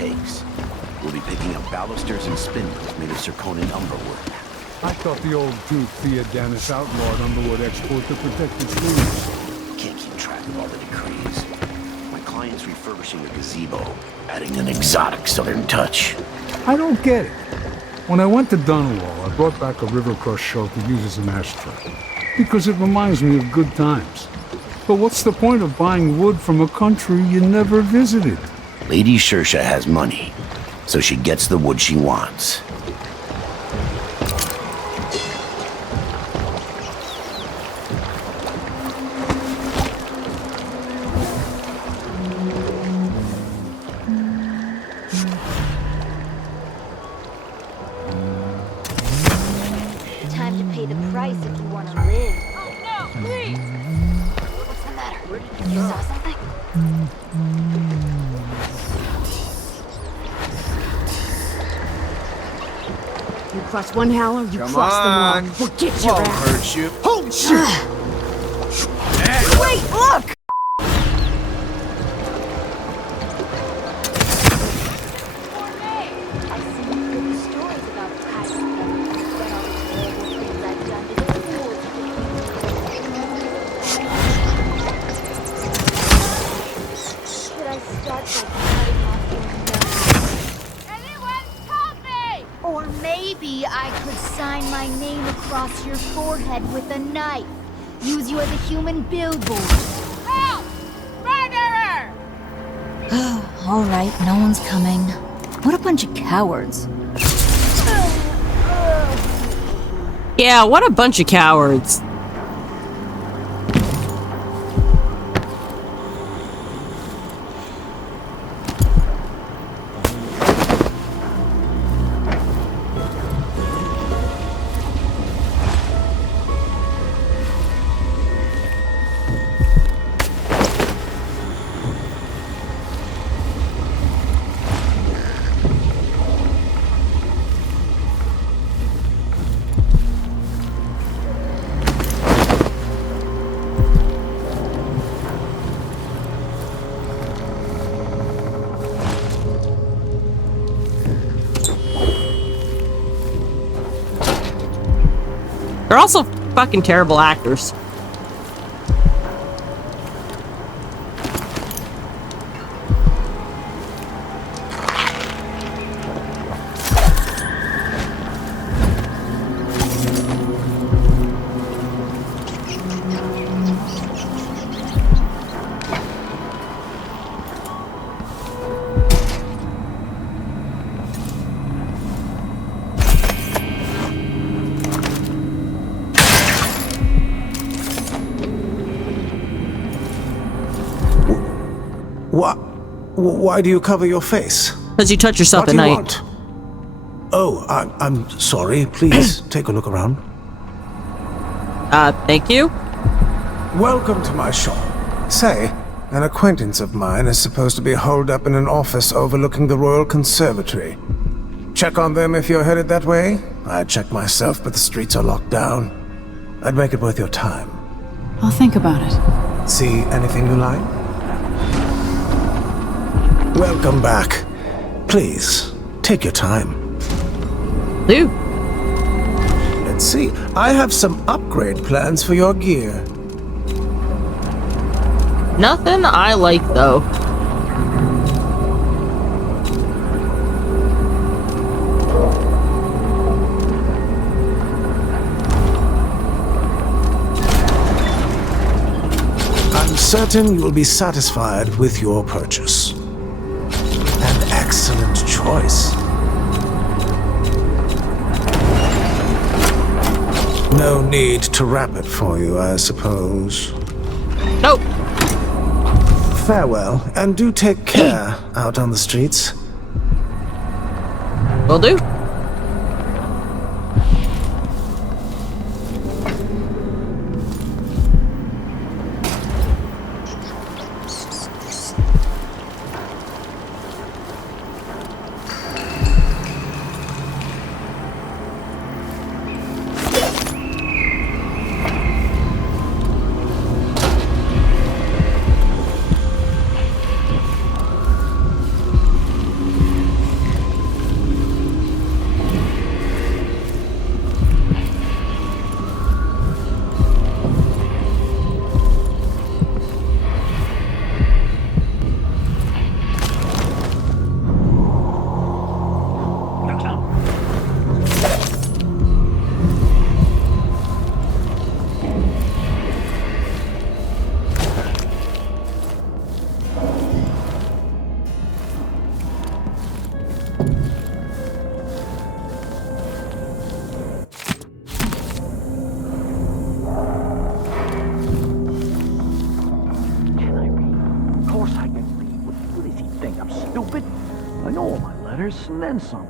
takes. We'll be picking up balusters and spindles made of zirconia umberwood. I thought the old Duke Theodanis outlawed umberwood export to protect its leaves. Can't keep track of all the decrees. My client's refurbishing a gazebo, adding an exotic southern touch. I don't get it. When I went to Dunwall, I brought back a Rivercross show to use as an ashtray, because it reminds me of good times. But what's the point of buying wood from a country you never visited? Lady Shersha has money, so she gets the wood she wants. Time to pay the price if you want to live. Oh no, please! What's the matter? You saw something? You cross one howler, you cross them all. We'll get your ass. Hurt you. Holy shit! Wait, look! Across your forehead with a knife. Use you as a human billboard. Help! Murderer! All right, no one's coming. What a bunch of cowards. Yeah, what a bunch of cowards. They're also fucking terrible actors. Why do you cover your face? Because you touch yourself at night. What do you want? Oh, I'm sorry. Please take a look around. Thank you. Welcome to my shop. Say, an acquaintance of mine is supposed to be holed up in an office overlooking the Royal Conservatory. Check on them if you're headed that way. I'd check myself, but the streets are locked down. I'd make it worth your time. I'll think about it. See anything you like? Welcome back. Please, take your time. Dude. Let's see. I have some upgrade plans for your gear. Nothing I like, though. I'm certain you will be satisfied with your purchase. An excellent choice. No need to wrap it for you, I suppose. Nope. Farewell, and do take care out on the streets. Will do. all my letters and then some.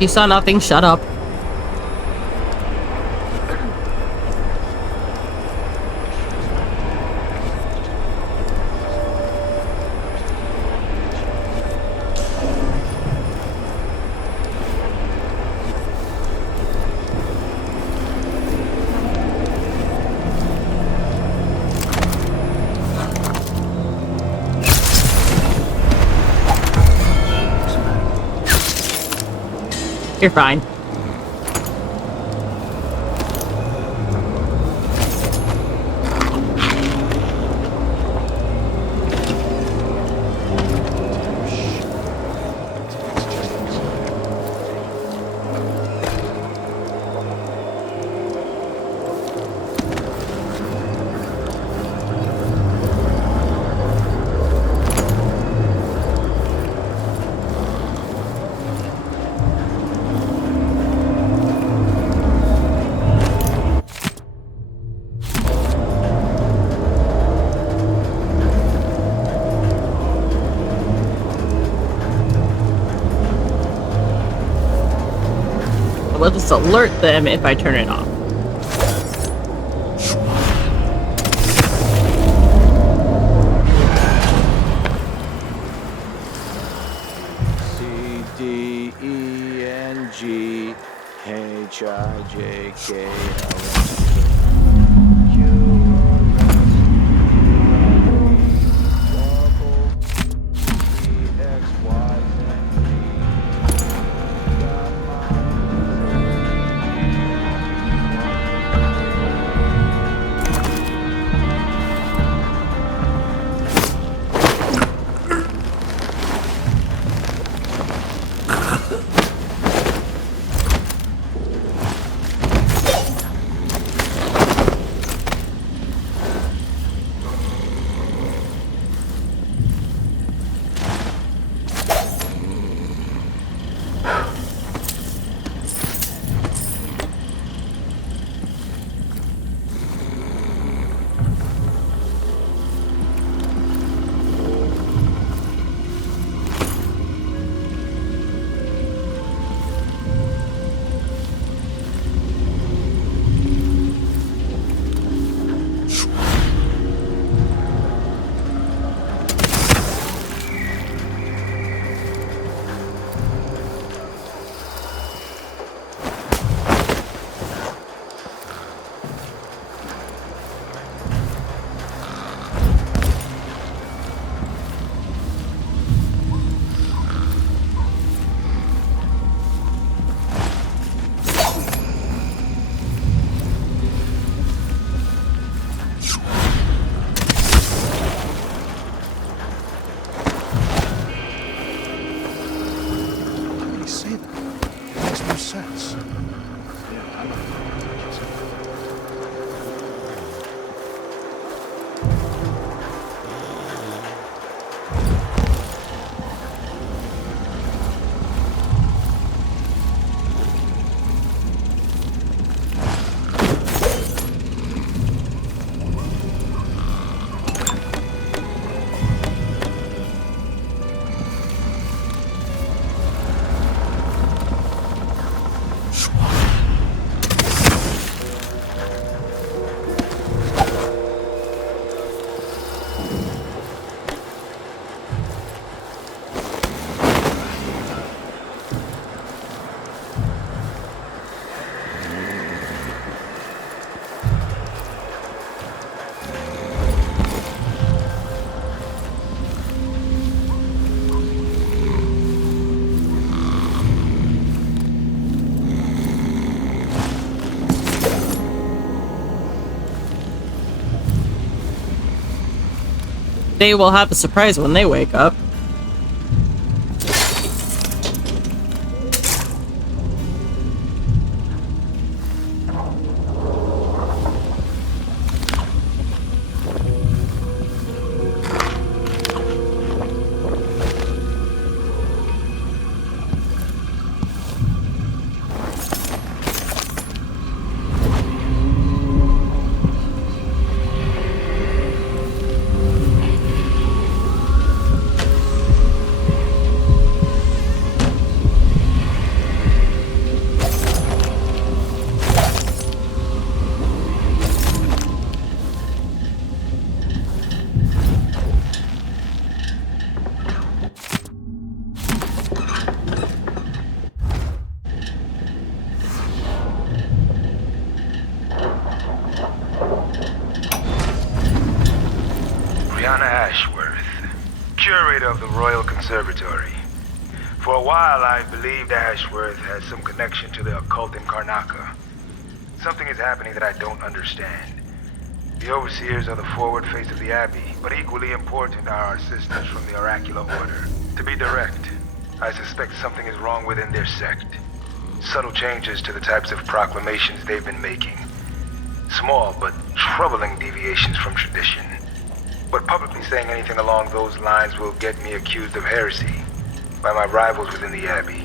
You saw nothing, shut up. You're fine. Will just alert them if I turn it off. CDENGHIJKL. They will have a surprise when they wake up. Conservatory. For a while, I believed Ashworth has some connection to the occult in Karnaca. Something is happening that I don't understand. The overseers are the forward face of the Abbey, but equally important are our sisters from the Oracular Order. To be direct, I suspect something is wrong within their sect. Subtle changes to the types of proclamations they've been making. Small but troubling deviations from tradition. But publicly saying anything along those lines will get me accused of heresy by my rivals within the Abbey.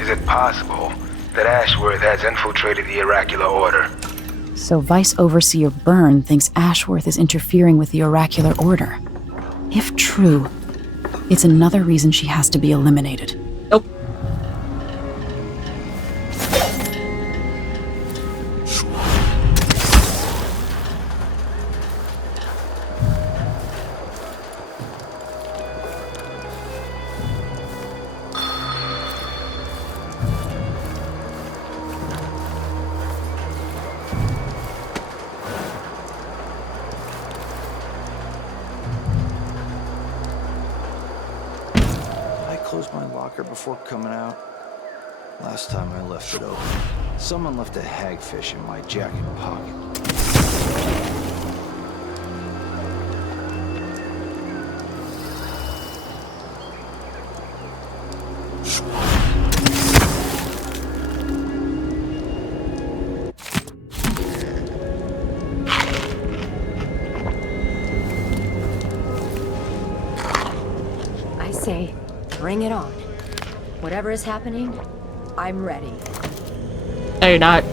Is it possible that Ashworth has infiltrated the Oracular Order? So Vice Overseer Byrne thinks Ashworth is interfering with the Oracular Order. If true, it's another reason she has to be eliminated. Nope. Closed my locker before coming out. Last time I left it open, someone left a hagfish in my jacket pocket. I say, bring it on. Whatever is happening, I'm ready. No, you're not.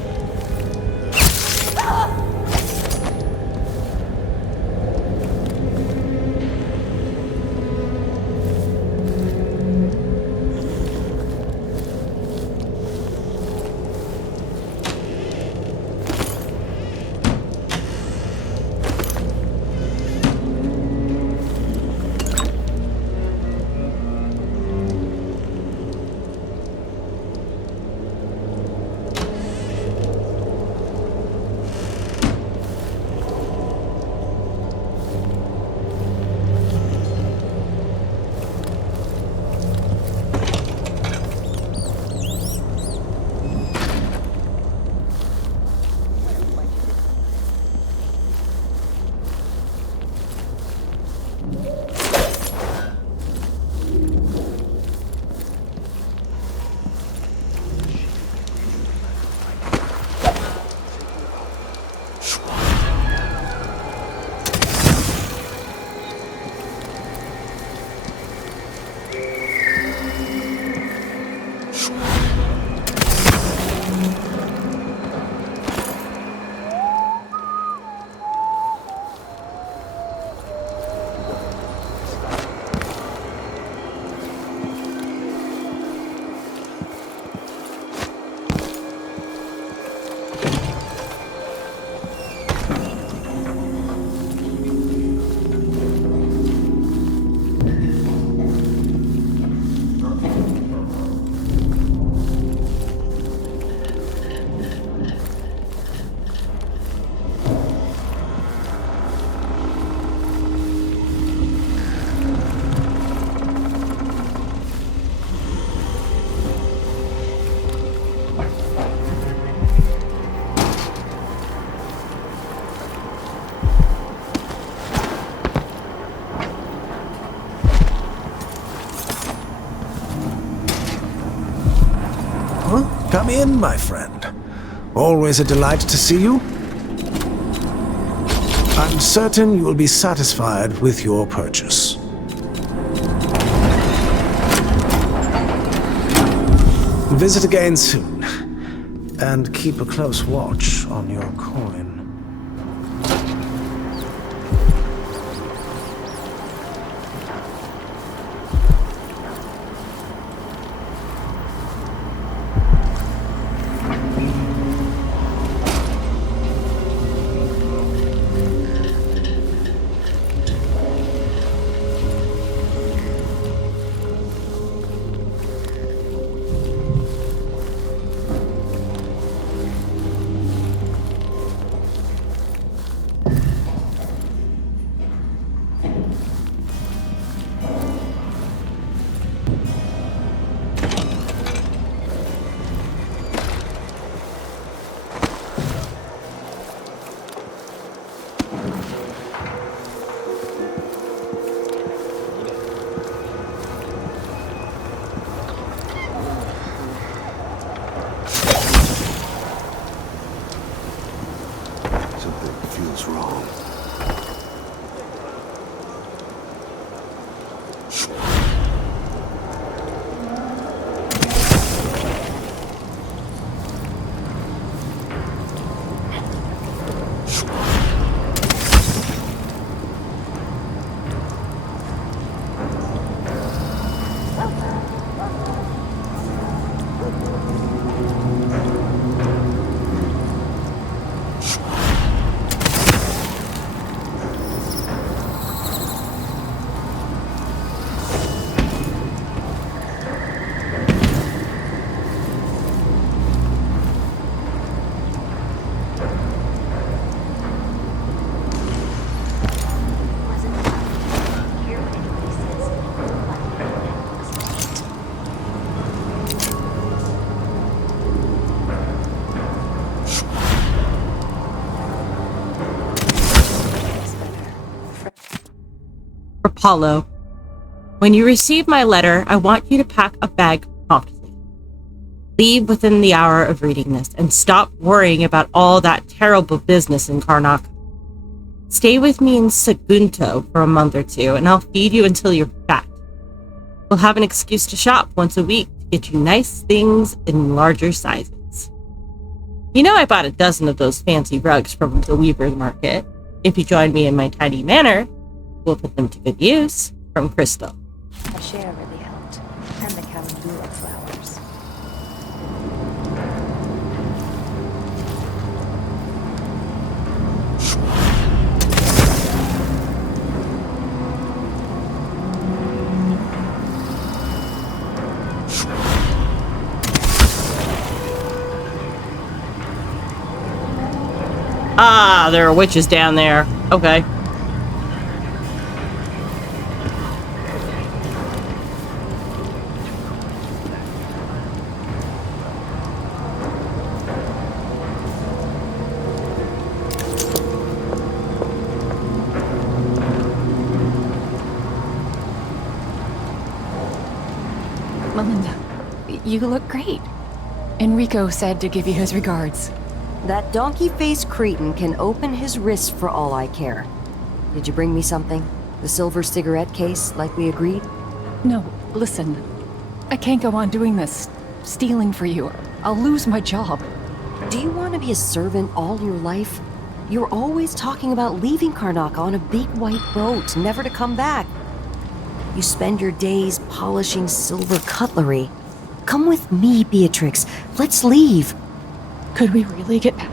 Come in, my friend. Always a delight to see you. I'm certain you will be satisfied with your purchase. Visit again soon, and keep a close watch on your coin. hollow. When you receive my letter, I want you to pack a bag promptly. Leave within the hour of reading this and stop worrying about all that terrible business in Karnak. Stay with me in Sagunto for a month or two, and I'll feed you until you're fat. We'll have an excuse to shop once a week to get you nice things in larger sizes. You know I bought a dozen of those fancy rugs from the Weaver's Market. If you join me in my tiny manor, we'll put them to good use. From Crystal. A share really helped. And the calendula flowers. Ah, there are witches down there. Okay. Melinda, you look great. Enrico said to give you his regards. That donkey-faced cretin can open his wrist for all I care. Did you bring me something? The silver cigarette case, like we agreed? No, listen. I can't go on doing this. Stealing for you. I'll lose my job. Do you want to be a servant all your life? You're always talking about leaving Karnak on a big white boat, never to come back. You spend your days polishing silver cutlery. Come with me, Beatrix. Let's leave. Could we really get back?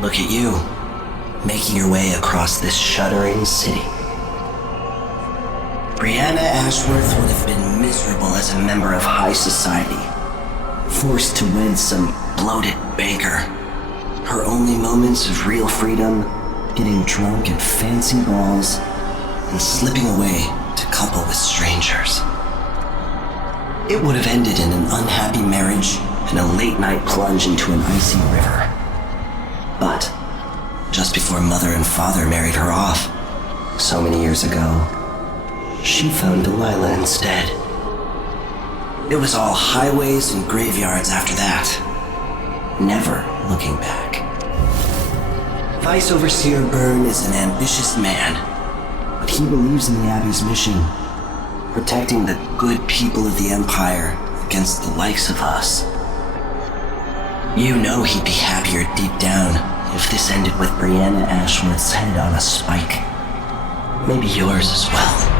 Look at you, making your way across this shuddering city. Breanna Ashworth would have been miserable as a member of high society, forced to wed some bloated banker. Her only moments of real freedom, getting drunk at fancy balls, and slipping away to couple with strangers. It would have ended in an unhappy marriage and a late-night plunge into an icy river. But just before Mother and Father married her off, so many years ago, she found Delilah instead. It was all highways and graveyards after that, never looking back. Vice Overseer Byrne is an ambitious man, but he believes in the Abbey's mission, protecting the good people of the Empire against the likes of us. You know he'd be happier deep down if this ended with Breanna Ashworth's head on a spike. Maybe yours as well.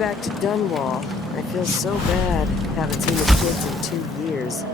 back to Dunwall. I feel so bad. Haven't seen the kids in 2 years.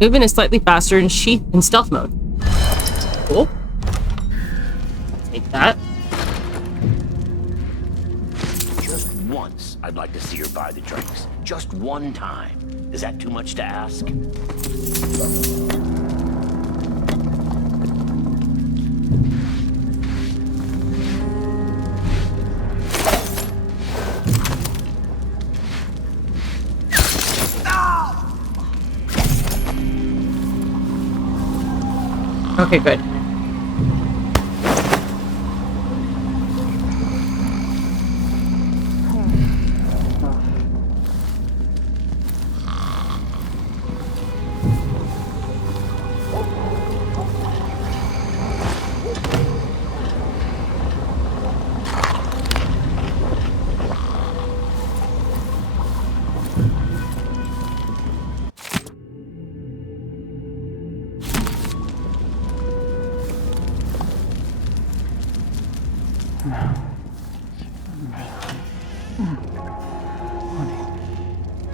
Movement is slightly faster in stealth mode. Cool. Take that. Just once, I'd like to see her buy the drinks. Just one time. Is that too much to ask? Okay, good.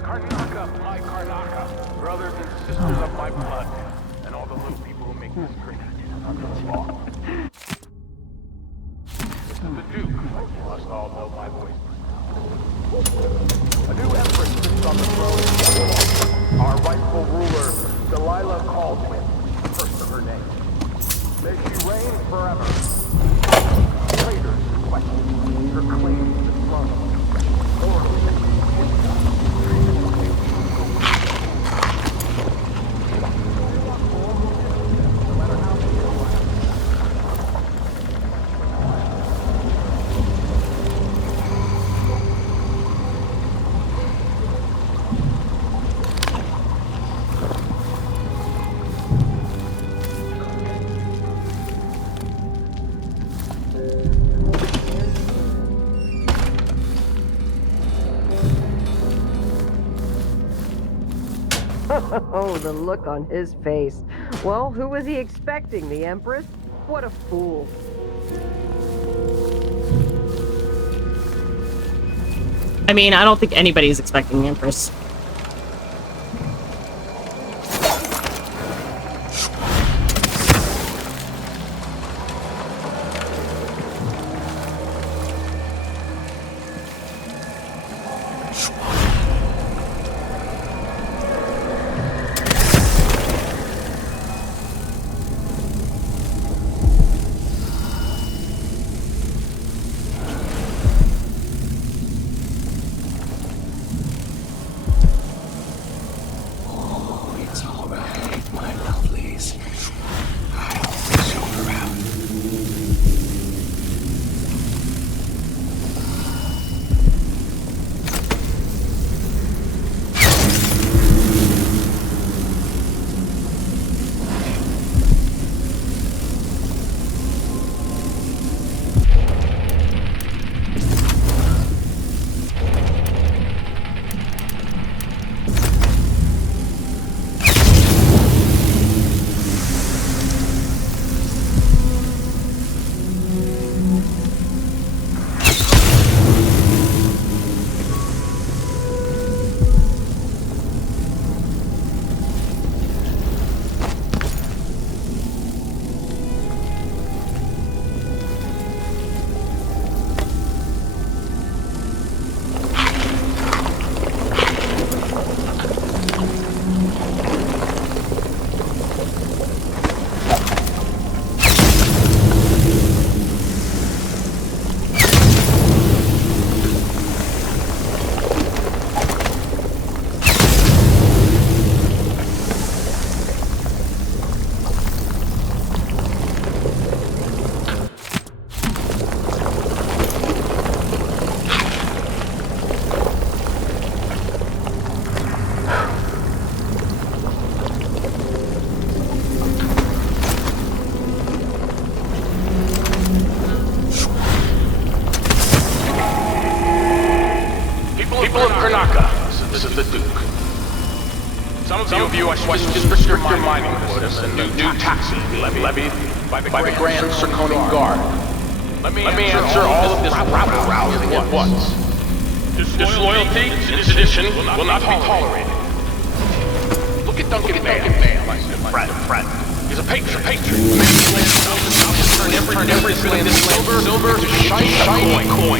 Karnaka, my Karnaka, brothers and sisters of my blood, and all the little people who make this great. This is the Duke. You must all know my voice. A new empress sits on the throne of Dunwall. Our rightful ruler, Delilah Kaldwin, first of her name. May she reign forever. Traitors question her claim to the throne. Oh, the look on his face. Well, who was he expecting, the Empress? What a fool. I mean, I don't think anybody's expecting the Empress. This is the Duke. Some of you are questioning stricter mining quotas and new taxes levied by the Grand Circonian Guard. Let me answer all of this rabble-rousing at once. Disloyalty and sedition will not be tolerated. Look at Duncan Dale, my friend. He's a patriot. Turn every silver to shiny coin.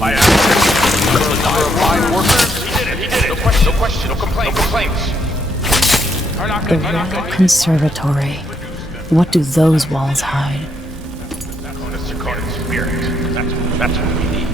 By asking the number of mine workers, he did it. No question, no complaints. The Royal Conservatory. What do those walls hide? That's Circonian spirit. That's what we need.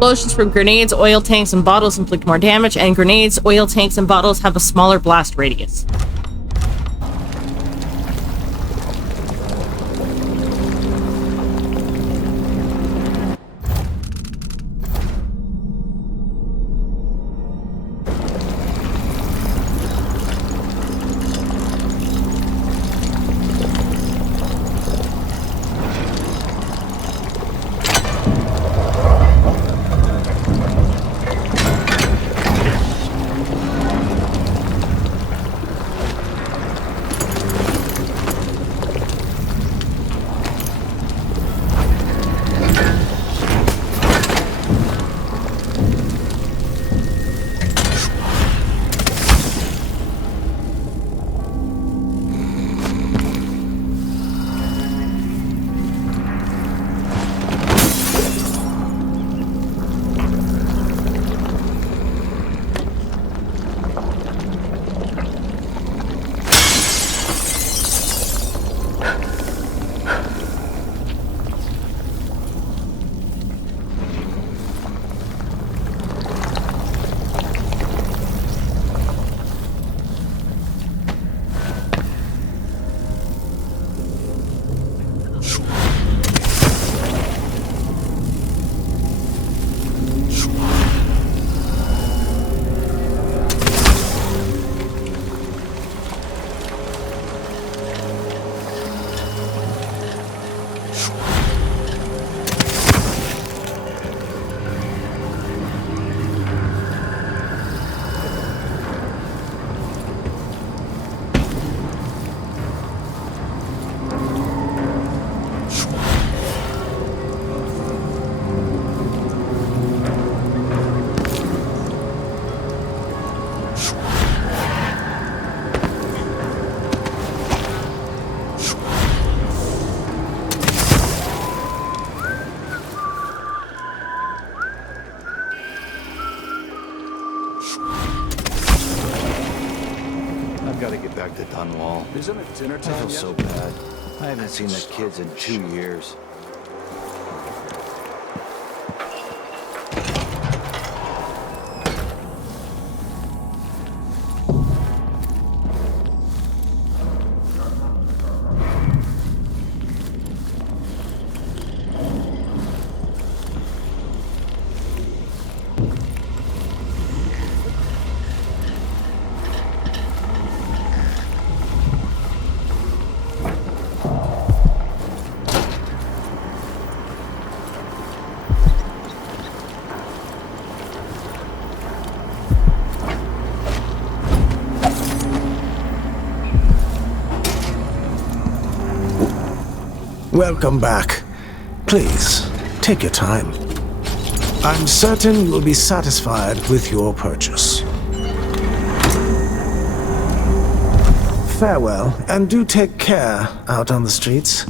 Explosions from grenades, oil tanks, and bottles inflict more damage, and grenades, oil tanks, and bottles have a smaller blast radius. Back to Dunwall. Isn't it dinner time? I feel so bad. I haven't seen the kids in 2 years. Welcome back. Please, take your time. I'm certain you will be satisfied with your purchase. Farewell, and do take care out on the streets.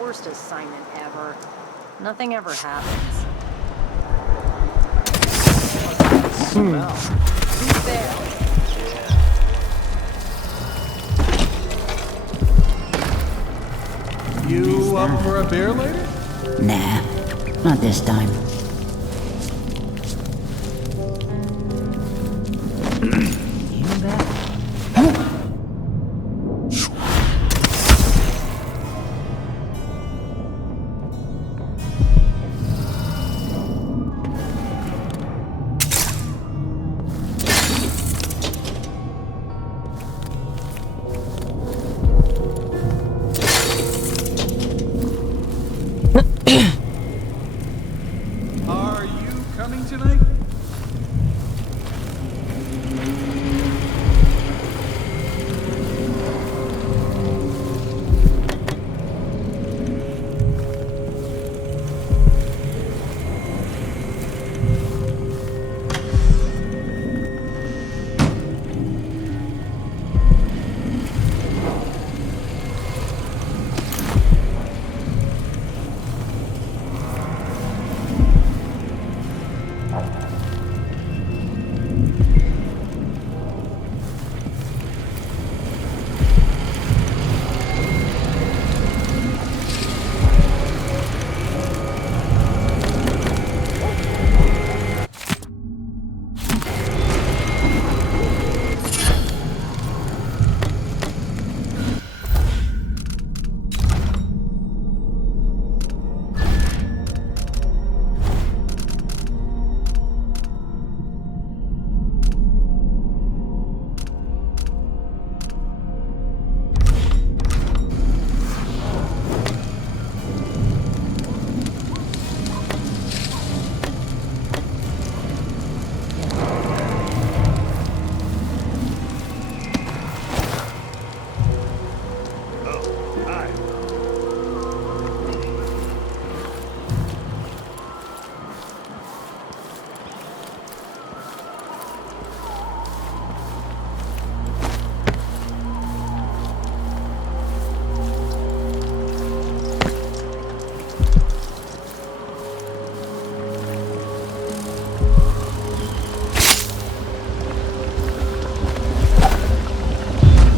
Worst assignment ever. Nothing ever happens. Who's there? You up for a beer later? Nah, not this time. Are you coming tonight?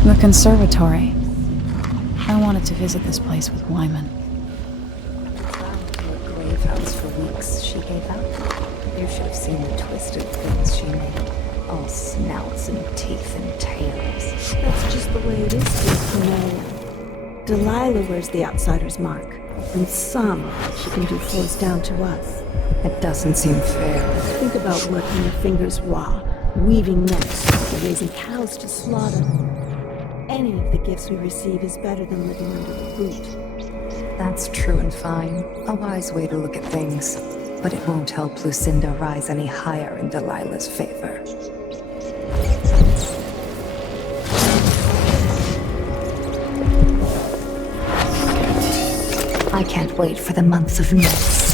The Conservatory. I wanted to visit this place with Wyman. A grave house for weeks, she gave up. You should have seen the twisted things she made. All snouts and teeth and tails. That's just the way it is here for Marion. Delilah wears the outsider's mark, and some she can do force down to us. It doesn't seem fair. Think about working your fingers raw, weaving nets, or raising cows to slaughter. Any of the gifts we receive is better than living under the boot. That's true and fine. A wise way to look at things. But it won't help Lucinda rise any higher in Delilah's favor. I can't wait for the months of nets.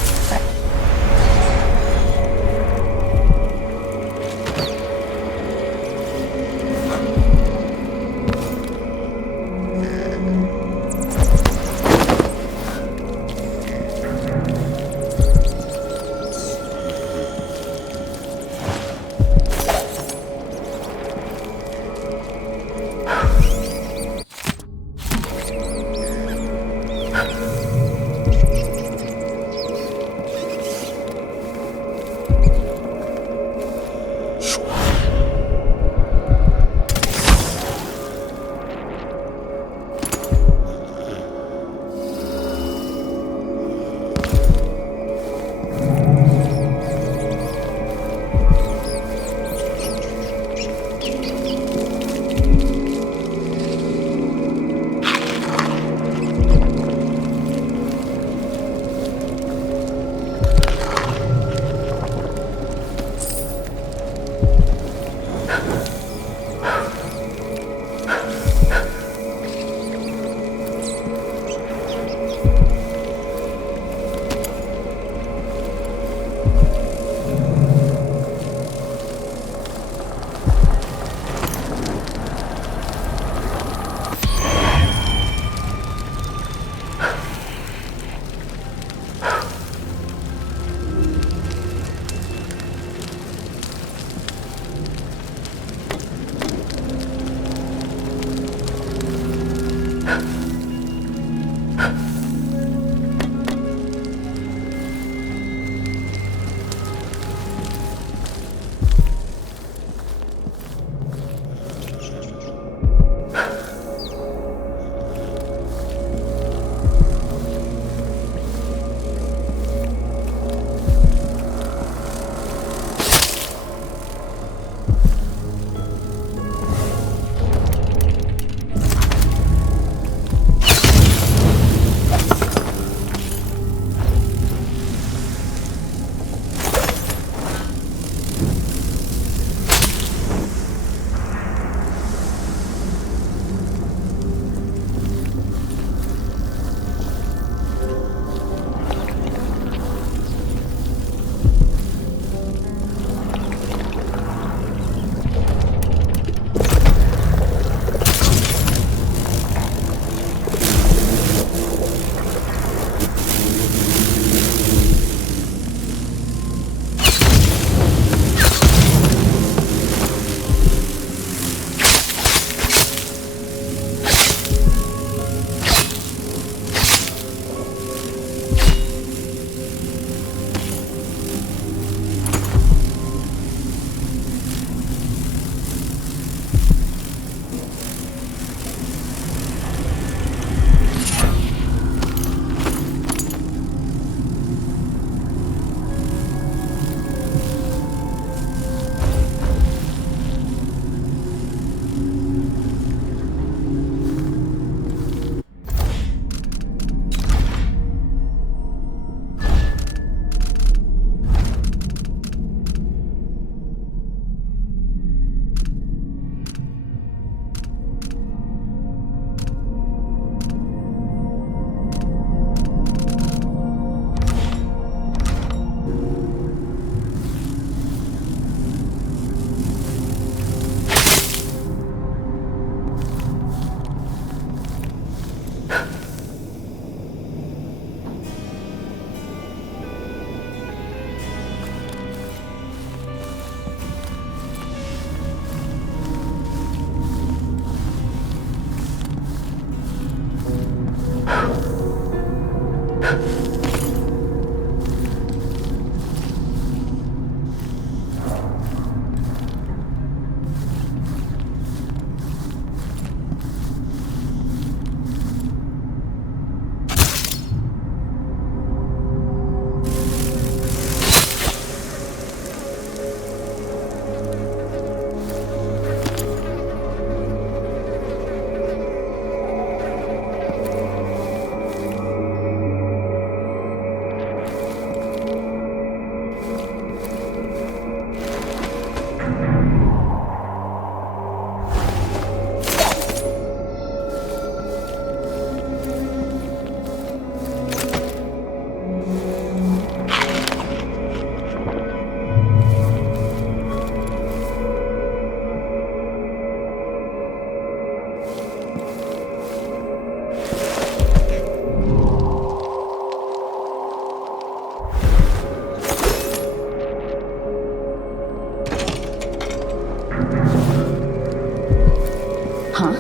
Huh?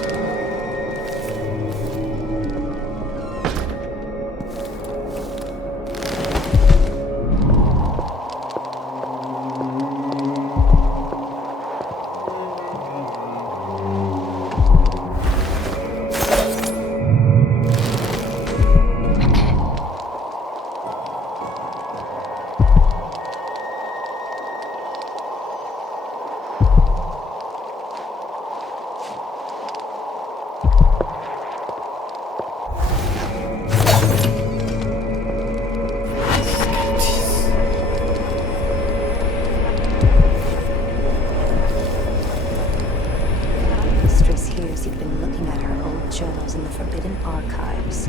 Mistress hears you've been looking at her old journals in the Forbidden Archives.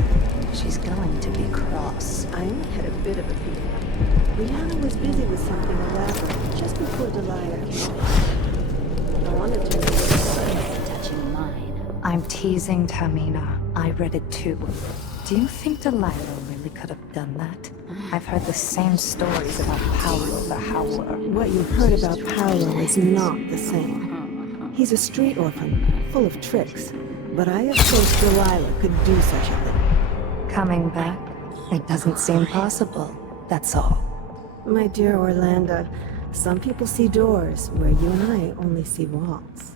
She's going to be cross. I only had a bit of a peek. Breanna was busy with something elaborate just before Delilah came. I wanted to Touching mine. I'm teasing, Tamina. I read it too. Do you think Delilah really could have done that? I've heard the same stories about Paolo the Howler. What you've heard about Paolo is not the same. He's a street orphan, full of tricks. But I have faith Delilah could do such a thing. Coming back? It doesn't seem possible, that's all. My dear Orlando, some people see doors where you and I only see walls.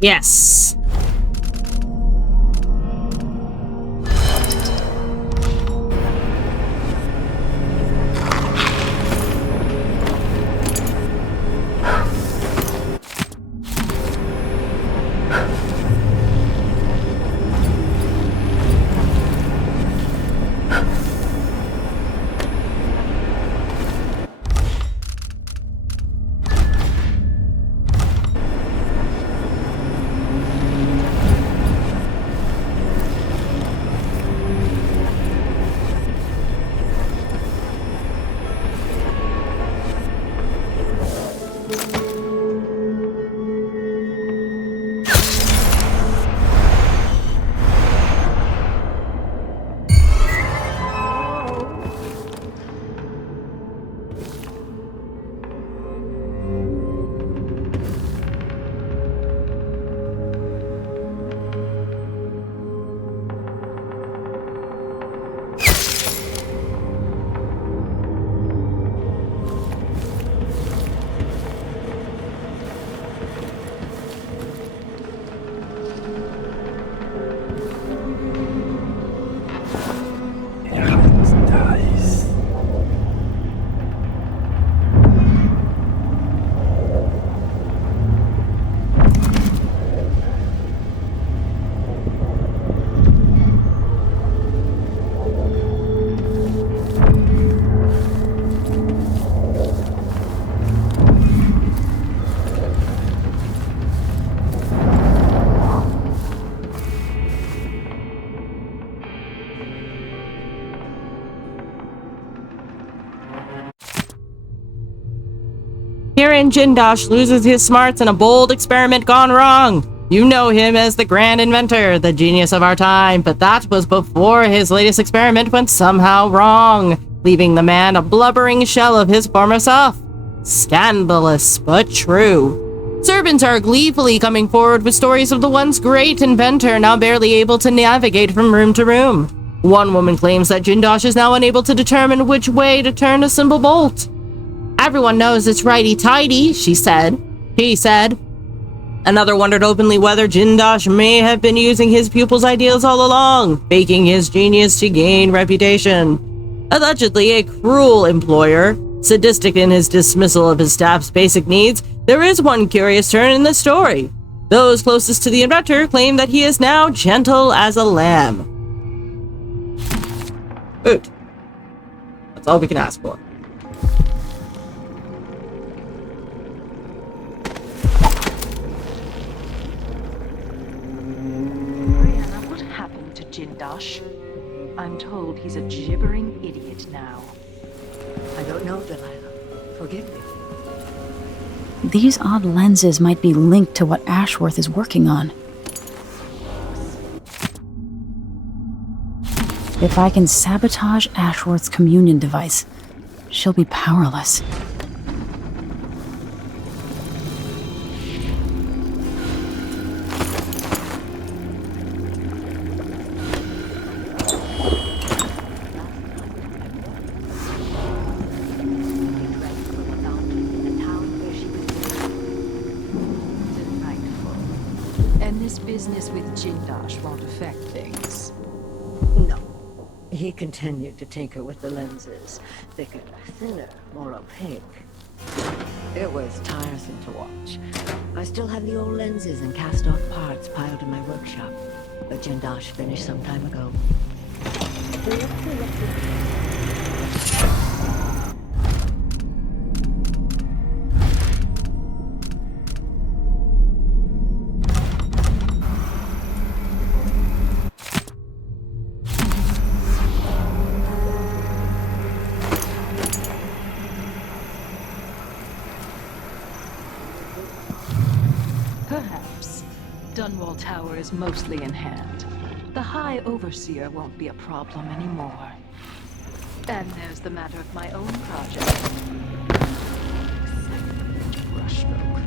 Yes. Herein Jindosh loses his smarts in a bold experiment gone wrong. You know him as the grand inventor, the genius of our time, but that was before his latest experiment went somehow wrong, leaving the man a blubbering shell of his former self. Scandalous, but true. Servants are gleefully coming forward with stories of the once great inventor now barely able to navigate from room to room. One woman claims that Jindosh is now unable to determine which way to turn a simple bolt. Everyone knows it's righty-tighty, she said. He said. Another wondered openly whether Jindosh may have been using his pupil's ideals all along, faking his genius to gain reputation. Allegedly a cruel employer, sadistic in his dismissal of his staff's basic needs, there is one curious turn in the story. Those closest to the inventor claim that he is now gentle as a lamb. Food. That's all we can ask for. Breanna, what happened to Jindosh? I'm told he's a gibbering idiot now. I don't know, Delilah. Forgive me. These odd lenses might be linked to what Ashworth is working on. If I can sabotage Ashworth's communion device, she'll be powerless. And this business with Jindosh won't affect things. No. He continued to tinker with the lenses. Thicker, thinner, more opaque. It was tiresome to watch. I still have the old lenses and cast-off parts piled in my workshop. But Jindosh finished some time ago. Perhaps. Dunwall Tower is mostly in hand. The High Overseer won't be a problem anymore. And there's the matter of my own project. Brushstroke.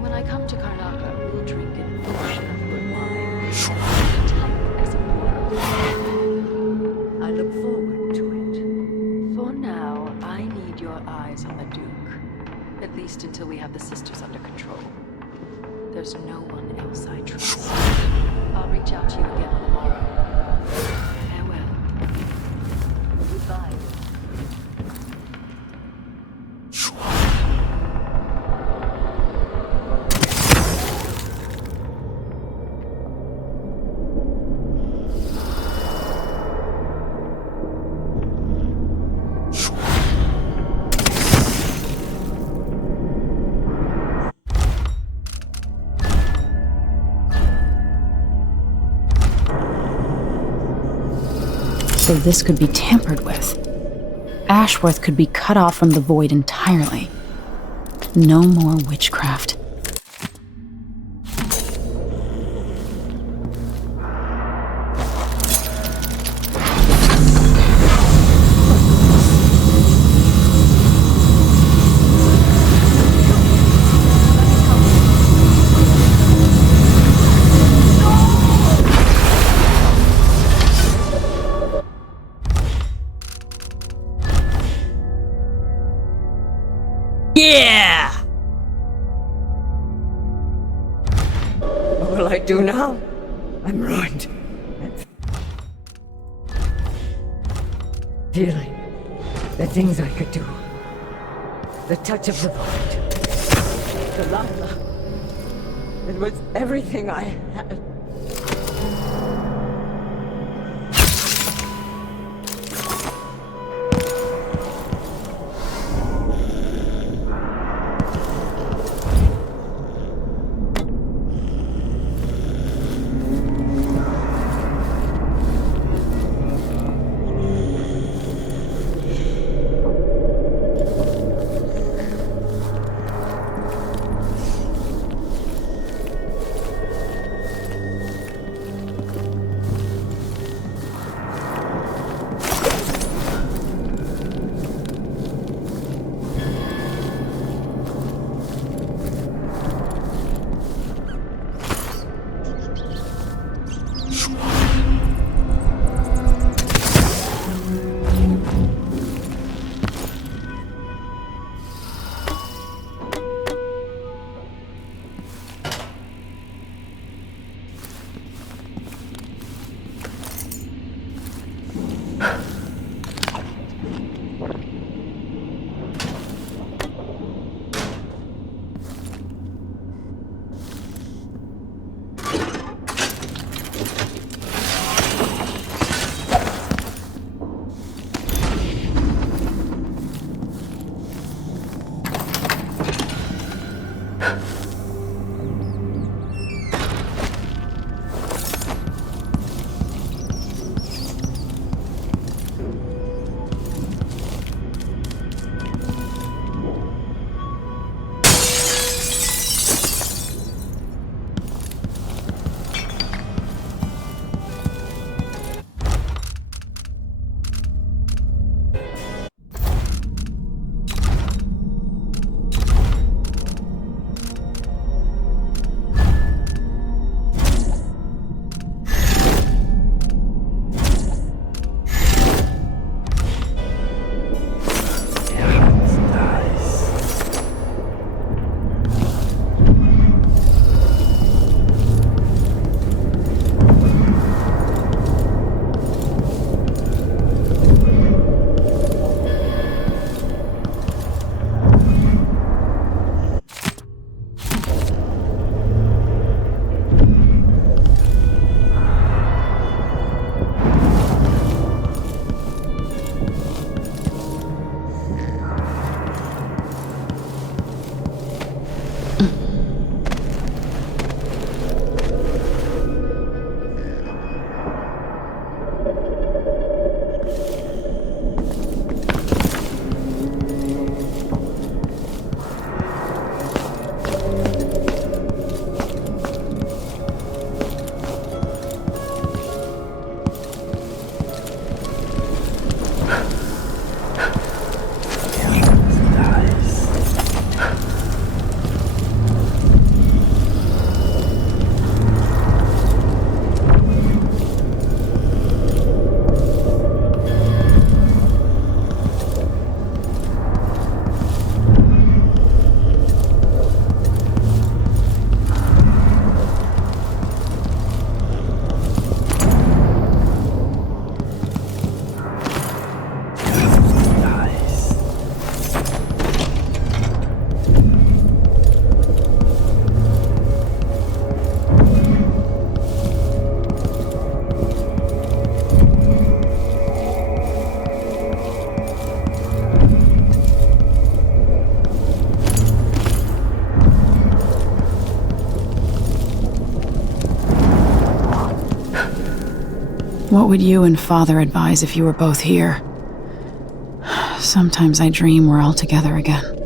When I come to Karnaca, we'll drink an ocean of good wine. Tight as a whirl. I look forward to it. For now, I need your eyes on the Duke. At least until we have the sisters under control. There's no one else I trust. I'll reach out to you again on the morrow. Farewell. Goodbye. So this could be tampered with. Ashworth could be cut off from the void entirely. No more witchcraft. Yeah! What will I do now? I'm ruined. Feeling the things I could do. The touch of the void. Delilah. It was everything I had. What would you and Father advise if you were both here? Sometimes I dream we're all together again.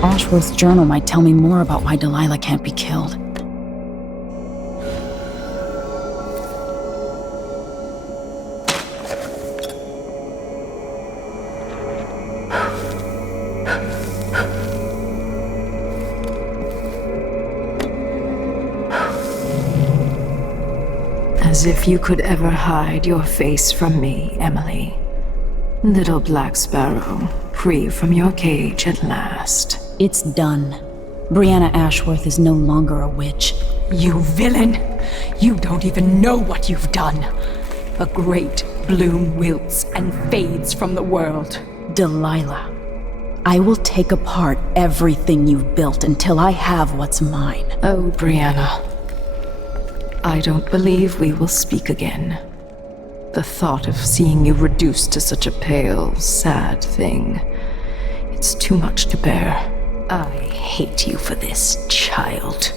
Ashworth's journal might tell me more about why Delilah can't be killed. As if you could ever hide your face from me, Emily. Little Black Sparrow, free from your cage at last. It's done. Breanna Ashworth is no longer a witch. You villain! You don't even know what you've done. A great bloom wilts and fades from the world. Delilah. I will take apart everything you've built until I have what's mine. Oh, Breanna. I don't believe we will speak again. The thought of seeing you reduced to such a pale, sad thing. It's too much to bear. I hate you for this, child.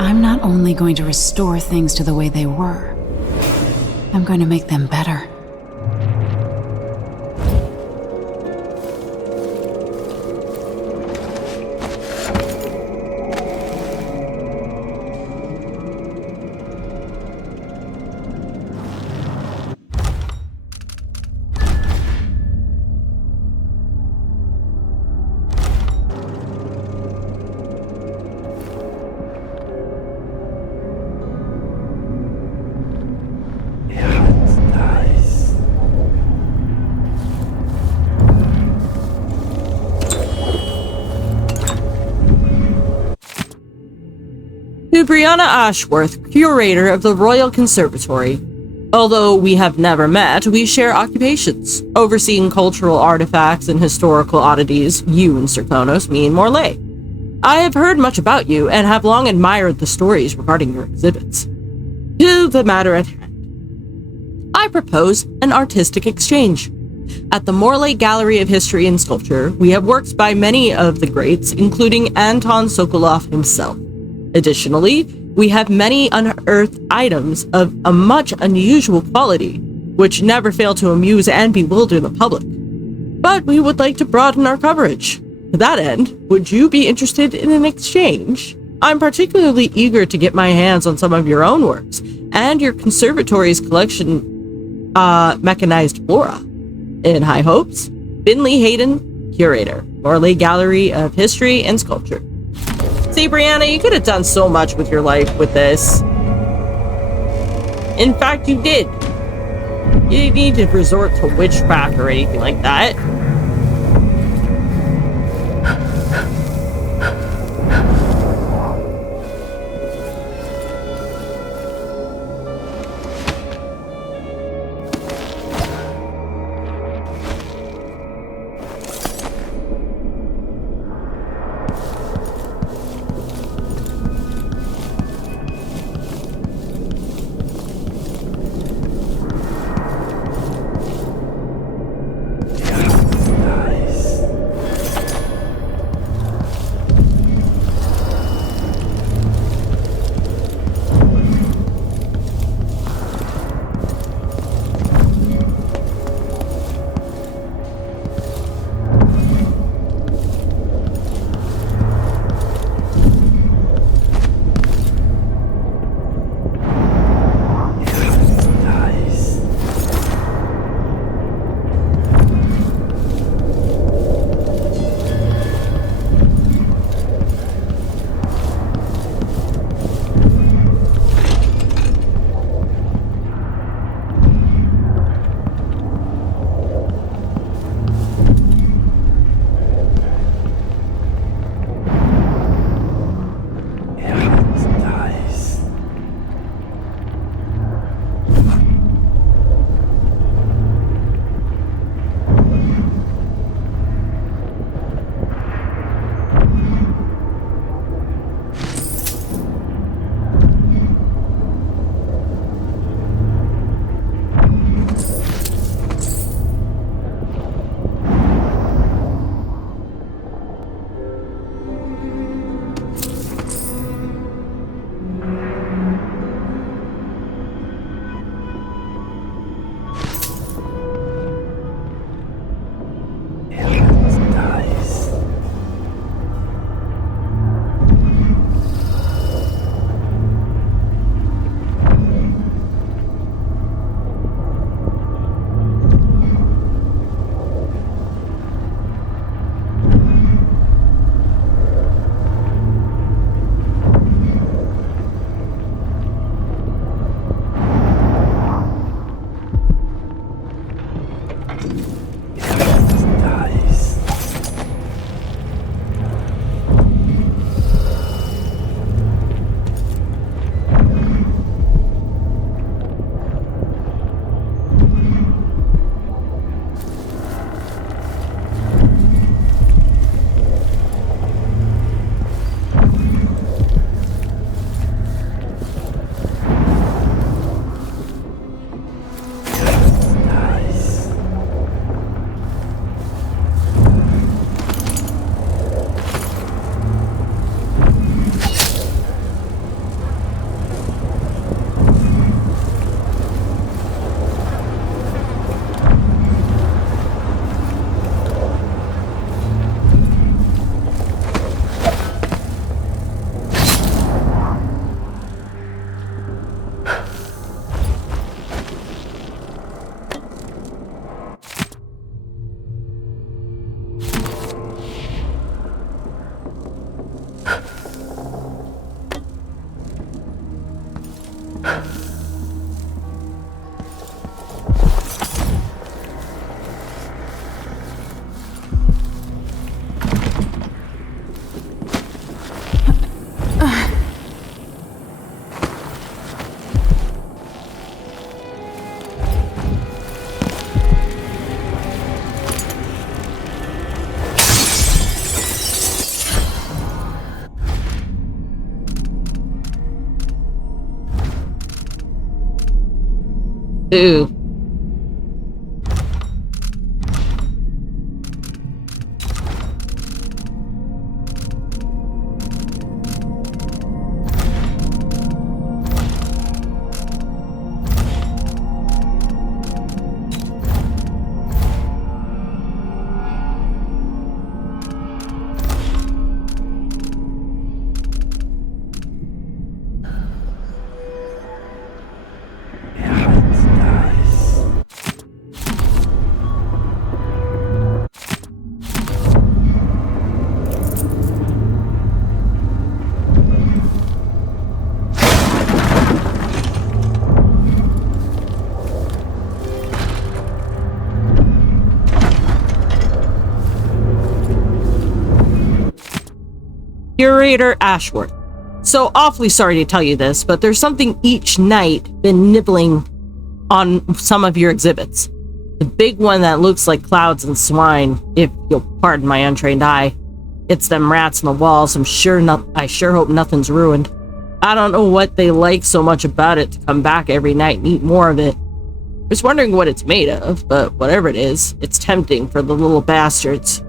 I'm not only going to restore things to the way they were, I'm going to make them better. To Breanna Ashworth, curator of the Royal Conservatory. Although we have never met, we share occupations, overseeing cultural artifacts and historical oddities, you in Serkonos, me in Morlaix. I have heard much about you and have long admired the stories regarding your exhibits. To the matter at hand. I propose an artistic exchange. At the Morlaix Gallery of History and Sculpture, we have works by many of the greats, including Anton Sokolov himself. Additionally, we have many unearthed items of a much unusual quality, which never fail to amuse and bewilder the public. But we would like to broaden our coverage. To that end, would you be interested in an exchange? I'm particularly eager to get my hands on some of your own works, and your conservatory's collection, mechanized flora. In high hopes, Finley Hayden, curator, Morlaix Gallery of History and Sculpture. See, Breanna, you could have done so much with your life with this. In fact, you did. You didn't need to resort to witchcraft or anything like that. Ooh. Curator Ashworth. So awfully sorry to tell you this, but there's something each night been nibbling on some of your exhibits. The big one that looks like clouds and swine, if you'll pardon my untrained eye. It's them rats on the walls. I sure hope nothing's ruined. I don't know what they like so much about it to come back every night and eat more of it. I was wondering what it's made of, but whatever it is, it's tempting for the little bastards.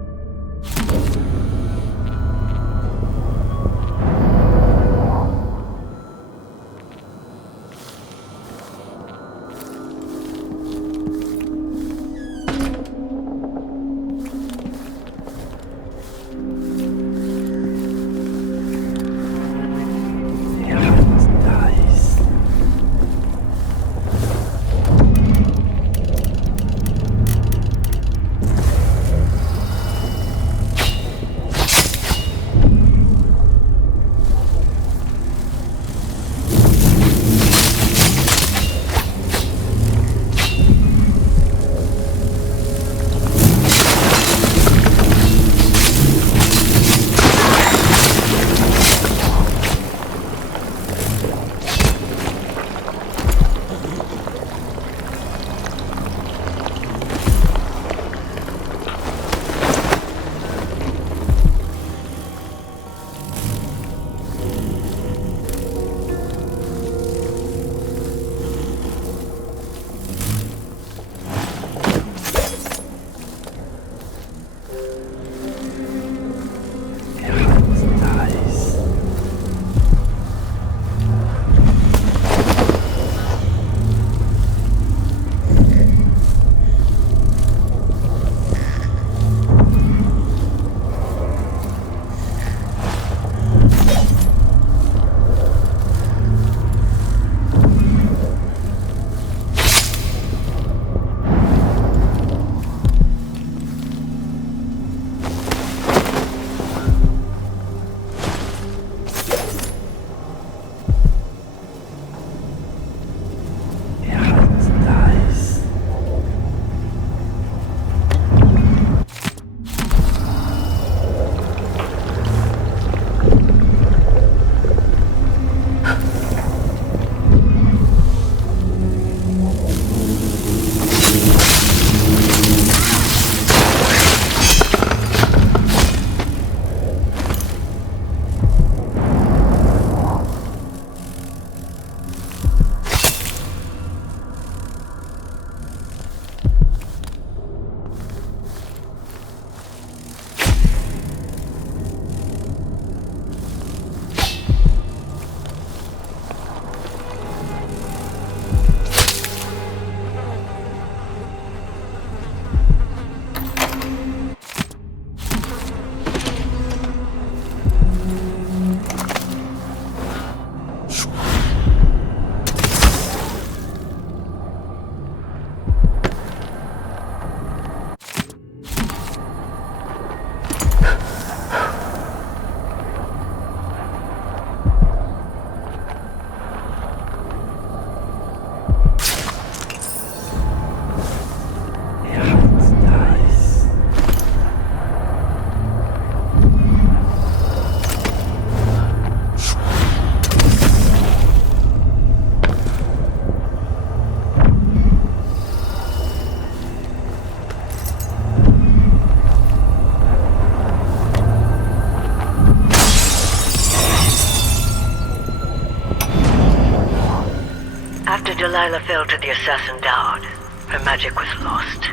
Delilah fell to the assassin Dowd, her magic was lost,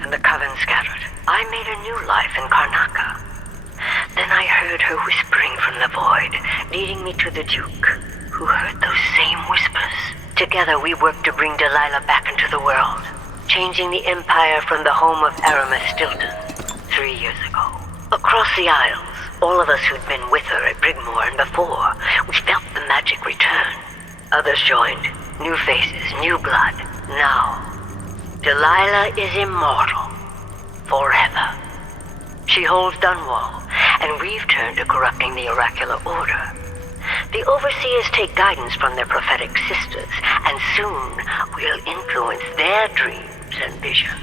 and the coven scattered. I made a new life in Karnaca. Then I heard her whispering from the void, leading me to the Duke, who heard those same whispers. Together we worked to bring Delilah back into the world, changing the Empire from the home of Aramis Stilton 3 years ago. Across the Isles, all of us who'd been with her at Brigmore and before, we felt the magic return. Others joined, new faces, new blood. Now, Delilah is immortal, forever. She holds Dunwall, and we've turned to corrupting the Oracular Order. The Overseers take guidance from their prophetic sisters, and soon we'll influence their dreams and visions.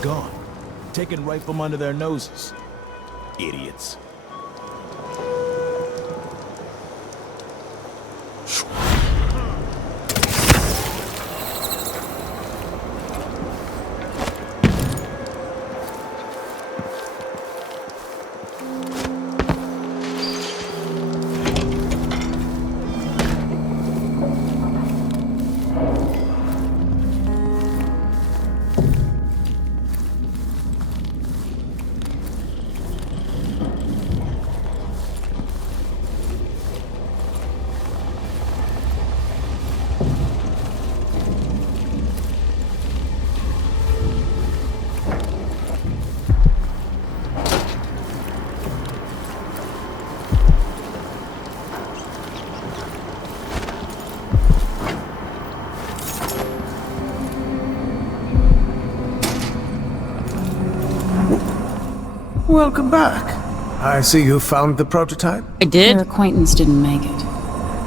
gone. Taken right from under their noses. Idiots. Welcome back. I see you found the prototype. I did. Your acquaintance didn't make it.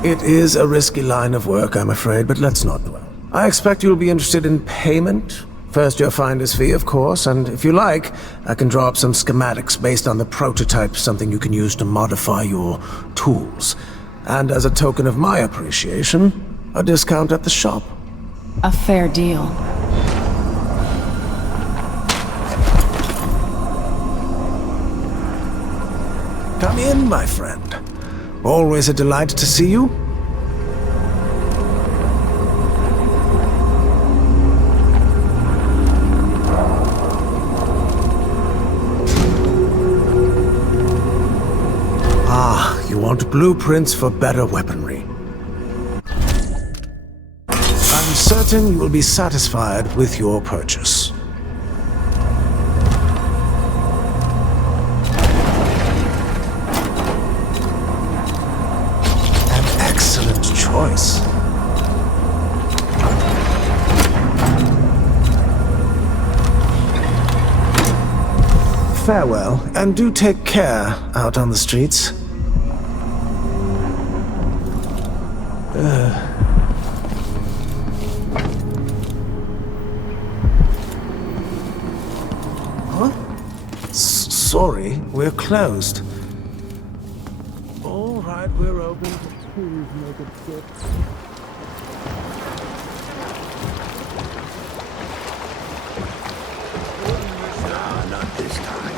It is a risky line of work, I'm afraid, but let's not dwell. I expect you'll be interested in payment. First your finder's fee, of course, and if you like, I can draw up some schematics based on the prototype, something you can use to modify your tools. And as a token of my appreciation, a discount at the shop. A fair deal. Come in, my friend. Always a delight to see you. Ah, you want blueprints for better weaponry. I'm certain you will be satisfied with your purchase. Choice. Farewell, and do take care out on the streets. Huh? Sorry, we're closed. All right, we're open. Please make it quick. Not this time.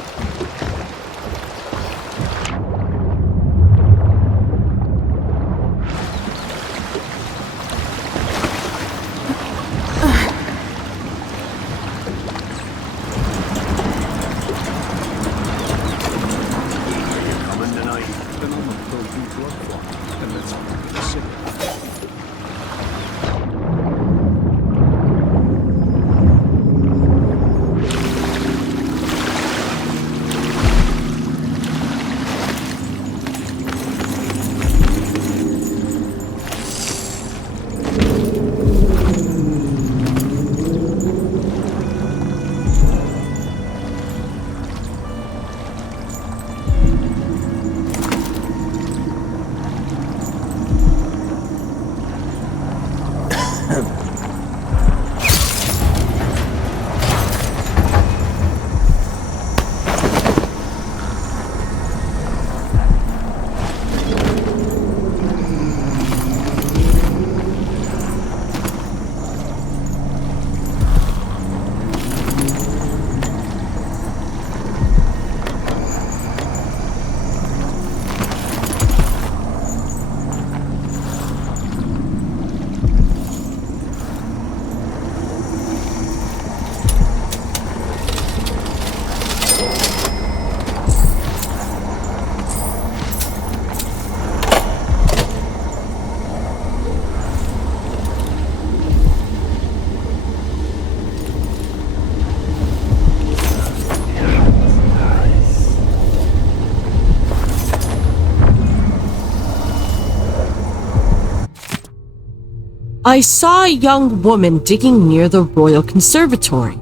I saw a young woman digging near the Royal Conservatory.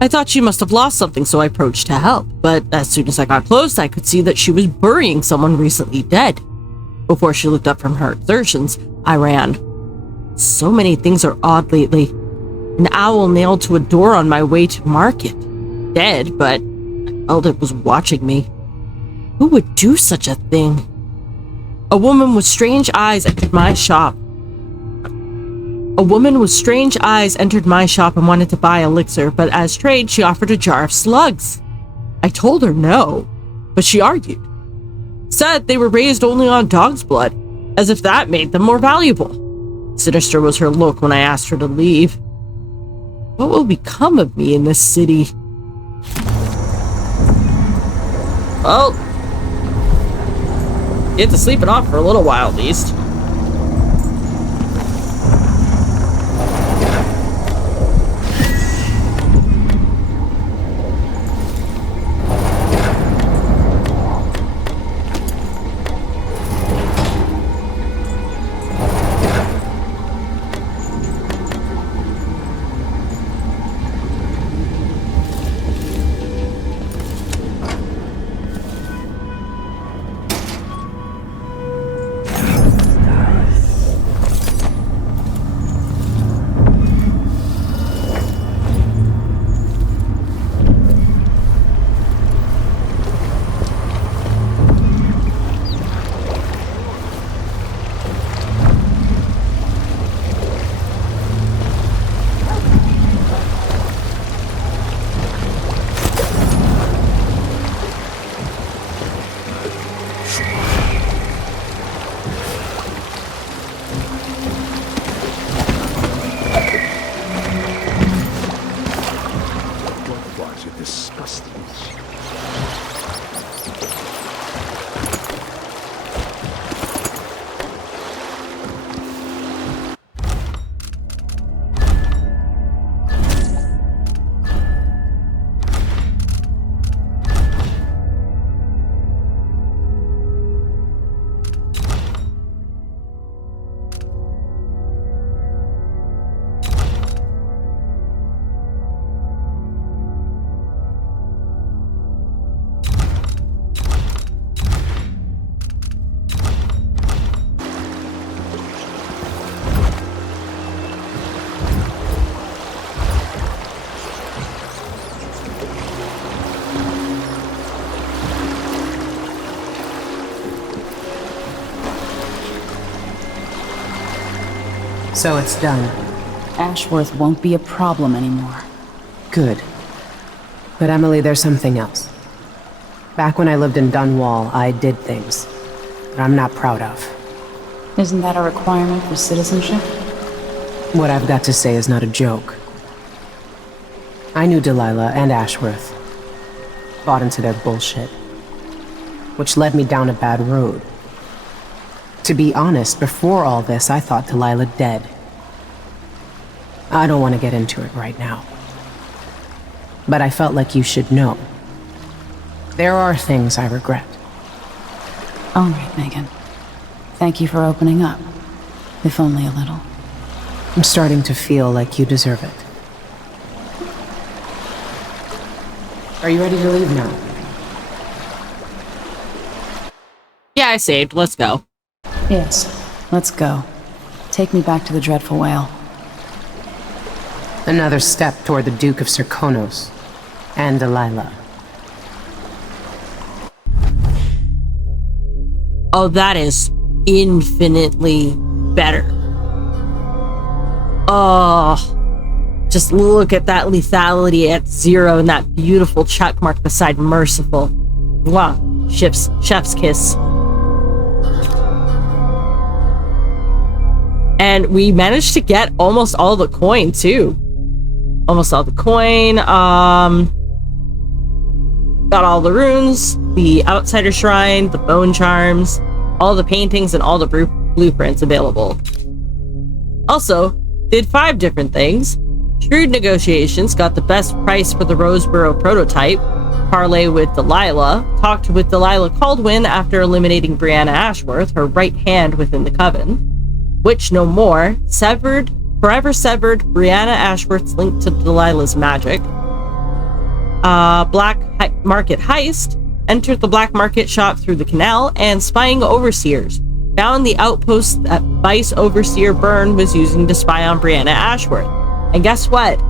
I thought she must have lost something, so I approached to help, but as soon as I got close, I could see that she was burying someone recently dead. Before she looked up from her exertions, I ran. So many things are odd lately. An owl nailed to a door on my way to market. dead, but I felt it was watching me. Who would do such a thing? A woman with strange eyes entered my shop. A woman with strange eyes entered my shop and wanted to buy elixir, but as trade, she offered a jar of slugs. I told her no, but she argued. Said they were raised only on dog's blood, as if that made them more valuable. Sinister was her look when I asked her to leave. What will become of me in this city? Well, get to sleep it off for a little while at least. So it's done. Ashworth won't be a problem anymore. Good. But Emily, there's something else. Back when I lived in Dunwall, I did things that I'm not proud of. Isn't that a requirement for citizenship? What I've got to say is not a joke. I knew Delilah and Ashworth. Bought into their bullshit. Which led me down a bad road. To be honest, before all this, I thought Delilah dead. I don't want to get into it right now. But I felt like you should know. There are things I regret. All right, Megan. Thank you for opening up. If only a little. I'm starting to feel like you deserve it. Are you ready to leave now? Yeah, I saved. Let's go. Yes, let's go. Take me back to the Dreadful Whale. Another step toward the Duke of Serkonos and Delilah. Oh, that is infinitely better. Oh, just look at that lethality at 0 and that beautiful check mark beside merciful. Wow, chef's kiss. And we managed to get almost all the coin too. Almost all the coin. Got all the runes, the Outsider Shrine, the bone charms, all the paintings, and all the blueprints available. Also, did 5 different things. Shrewd negotiations, got the best price for the Roseboro prototype. Parlay with Delilah, talked with Delilah Kaldwin after eliminating Breanna Ashworth, her right hand within the coven. Witch no more, forever severed Breanna Ashworth's link to Delilah's magic. Black market heist, entered the black market shop through the canal, and spying overseers. Found the outpost that Vice Overseer Byrne was using to spy on Breanna Ashworth. And guess what?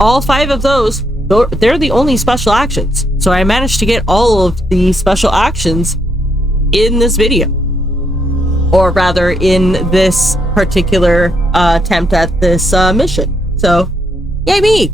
All 5 of those they're the only special actions. So I managed to get all of the special actions in this video. Or rather, in this particular attempt at this mission. So, yay me!